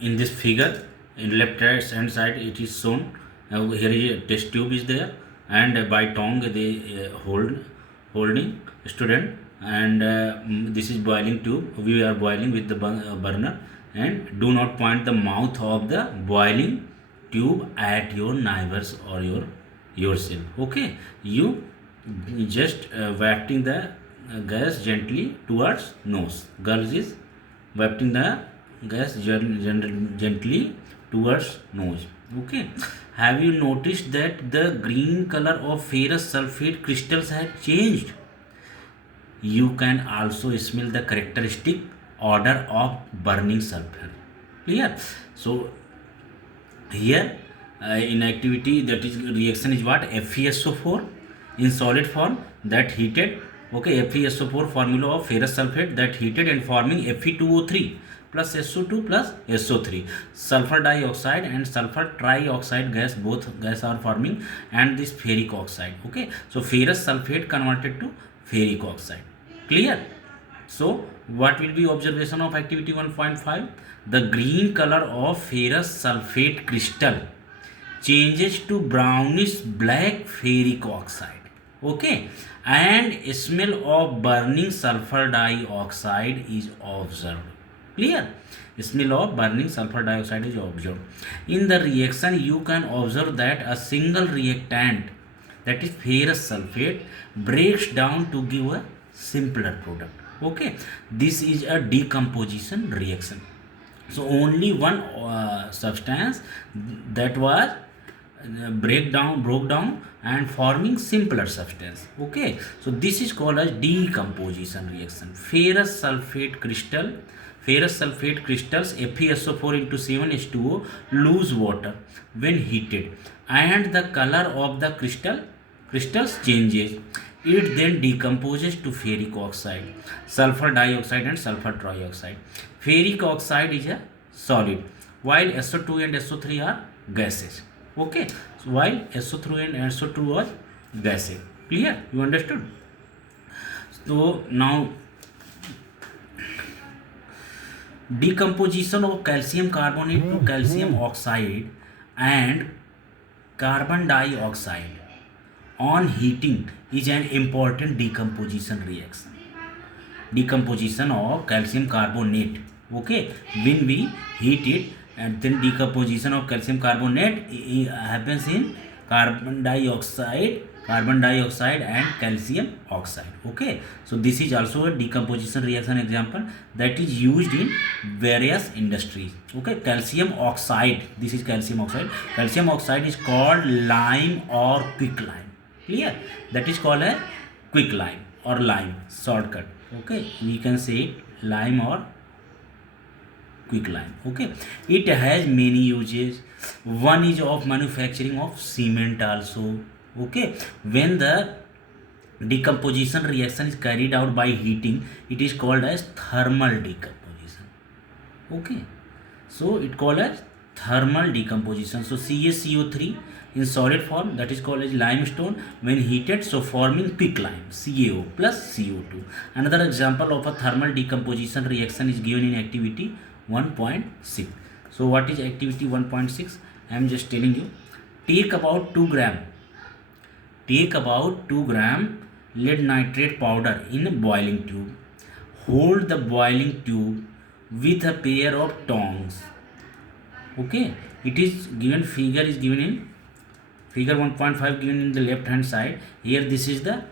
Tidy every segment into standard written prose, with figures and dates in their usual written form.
in this figure, in left hand side it is shown. Here is a test tube is there, and by tongue they holding student, and this is boiling tube. We are boiling with the burner, and do not point the mouth of the boiling tube at your neighbors or yourself. Okay, you just wafting the gas gently towards nose. Girls is wafting the gas gently towards nose. Okay, have you noticed that the green color of ferrous sulfate crystals have changed? You can also smell the characteristic odor of burning sulfur. Clear? So here, in activity, that is reaction is what? FeSO4 in solid form that heated. Okay, FeSO4 formula of ferrous sulfate that heated and forming Fe2O3 plus SO2 plus SO3. Sulfur dioxide and sulfur trioxide gas, both gas are forming, and this ferric oxide. Okay, so ferrous sulfate converted to ferric oxide. Clear? So what will be observation of activity 1.5? The green color of ferrous sulfate crystal changes to brownish black ferric oxide. Okay, and smell of burning sulfur dioxide is observed. Clear? Smell of burning sulfur dioxide is observed. In the reaction, you can observe that a single reactant, that is ferrous sulfate, breaks down to give a simpler product. Okay, this is a decomposition reaction. So only one substance that was broke down and forming simpler substance. Okay, so this is called as decomposition reaction. Ferrous sulfate crystals FeSO4 into 7H2O lose water when heated, and the color of the crystals changes. It then decomposes to ferric oxide, sulfur dioxide and sulfur trioxide. Ferric oxide is a solid, while SO2 and SO3 are gases. Okay, so while SO3 and SO2 are gases. Clear? You understood? So now decomposition of calcium carbonate to calcium oxide and carbon dioxide on heating is an important decomposition reaction. Decomposition of calcium carbonate. Okay, when we heat it, and then decomposition of calcium carbonate happens in carbon dioxide and calcium oxide. Okay, so this is also a decomposition reaction example that is used in various industries. Okay, calcium oxide, this is calcium oxide. Calcium oxide is called lime or quicklime. Clear? That is called a quicklime or lime shortcut. Okay, we can say lime or quicklime. Okay, it has many uses. One is of manufacturing of cement also. Okay, when the decomposition reaction is carried out by heating, it is called as thermal decomposition. Okay, so it called as thermal decomposition. So CaCO3 in solid form, that is called as limestone, when heated, so forming quicklime, CaO plus CO2. Another example of a thermal decomposition reaction is given in activity 1.6. So what is activity 1.6? I am just telling you. Take about 2 gram lead nitrate powder in a boiling tube. Hold the boiling tube with a pair of tongs. Okay, it is given, figure is given in figure 1.5 given in the left hand side. Here this is the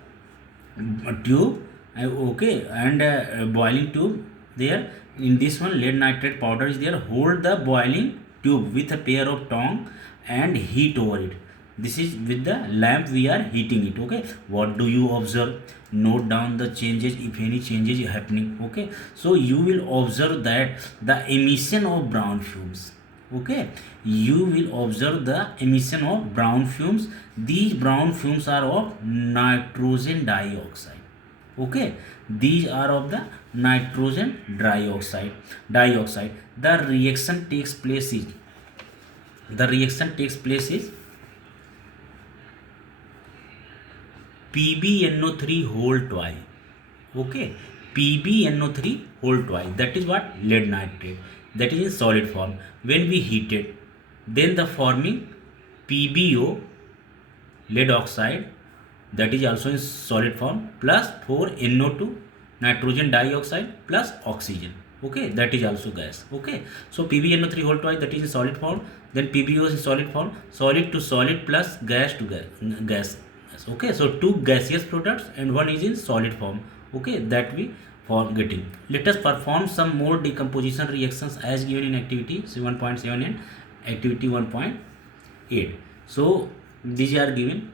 tube. Okay, and boiling tube there. In this one, lead nitrate powder is there. Hold the boiling tube with a pair of tongs and heat over it. This is with the lamp we are heating it. Okay, what do you observe? Note down the changes if any changes is happening. Okay, so you will observe that the emission of brown fumes. Okay, you will observe the emission of brown fumes. These brown fumes are of nitrogen dioxide. Okay, these are of the nitrogen dioxide. The reaction takes place is PbNO3 whole twice. Okay, PbNO3 whole twice, that is what? Lead nitrate. that is in solid form. When we heat it, then the forming PbO, lead oxide, that is also in solid form, plus 4NO2, nitrogen dioxide, plus oxygen. Okay, that is also gas. Okay, so PbNO3 whole twice, that is in solid form, then PbO is in solid form, solid to solid plus gas to gas. Okay, so two gaseous products and one is in solid form. Okay, that we for getting. Let us perform some more decomposition reactions as given in activity 1.7 and activity 1.8. So these are given.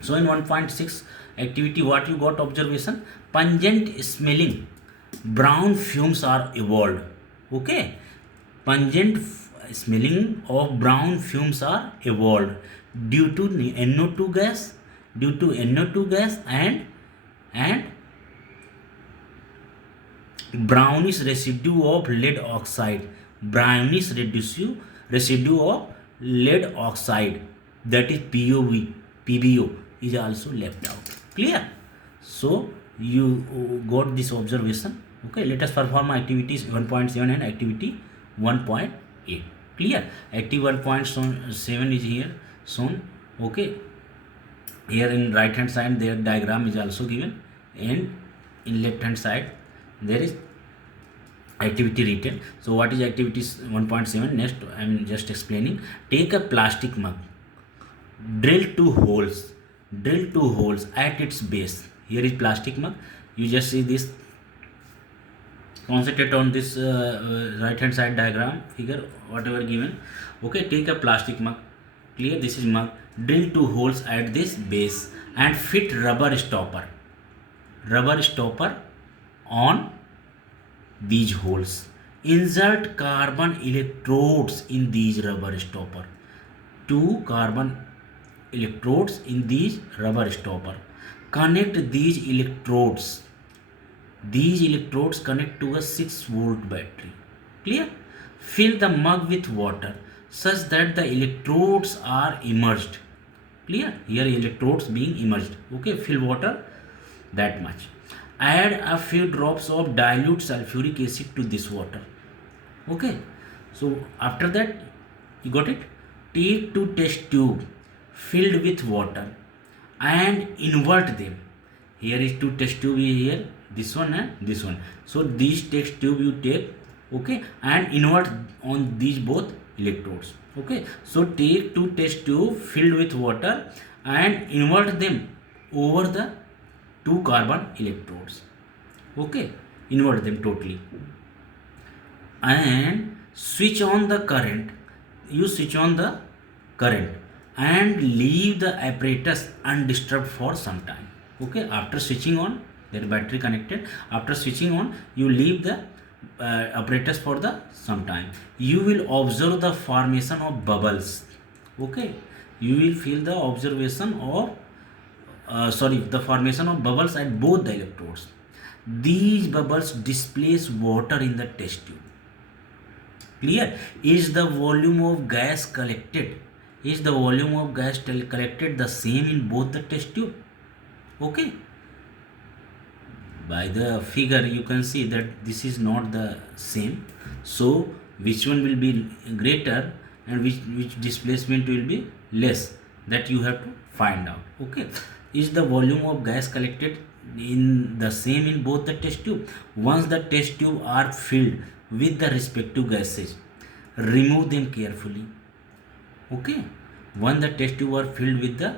So in 1.6 activity, what you got observation? Pungent smelling brown fumes are evolved. Okay, pungent smelling of brown fumes are evolved due to NO2 gas, and brownish residue of lead oxide, brownish residue of lead oxide, that is PbO is also left out. Clear? So you got this observation. Okay, let us perform activities 1.7 and activity 1.8. Clear? Activity 1.7 is here shown. Okay, here in right hand side their diagram is also given, and in left hand side there is activity written. So what is activities 1.7? Next I am just explaining. Take a plastic mug, drill two holes at its base. Here is plastic mug, you just see this, concentrate on this right hand side diagram figure whatever given. Okay, take a plastic mug, clear, this is mug, drill two holes at this base and fit rubber stopper on these holes. Insert carbon electrodes in these rubber stopper. Two carbon electrodes in these rubber stopper. Connect these electrodes. These electrodes connect to a 6-volt battery. Clear? Fill the mug with water such that the electrodes are immersed. Clear? Here electrodes being immersed. Okay, fill water that much. Add a few drops of dilute sulfuric acid to this water. Okay, so after that, you got it? Take two test tube filled with water and invert them. Here is two test tube here, this one and this one. So these test tube you take, okay, and invert on these both electrodes. Okay, so take two test tube filled with water and invert them over the two carbon electrodes. Okay, invert them totally and switch on the current. You switch on the current and leave the apparatus undisturbed for some time. Okay, after switching on, the battery connected, after switching on you leave the apparatus for the some time. You will observe the formation of bubbles. Okay, you will feel the observation of the formation of bubbles at both the electrodes. These bubbles displace water in the test tube. Clear? Is the volume of gas collected the same in both the test tube? Okay, by the figure you can see that this is not the same. So which one will be greater and which displacement will be less, that you have to find out. Okay, is the volume of gas collected in the same in both the test tube? Once the test tube are filled with the respective gases, remove them carefully. Okay, once the test tube are filled with the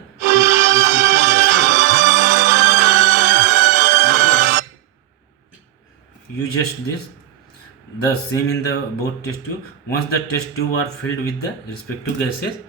you just this the same in the both test tube. Once the test tube are filled with the respective gases,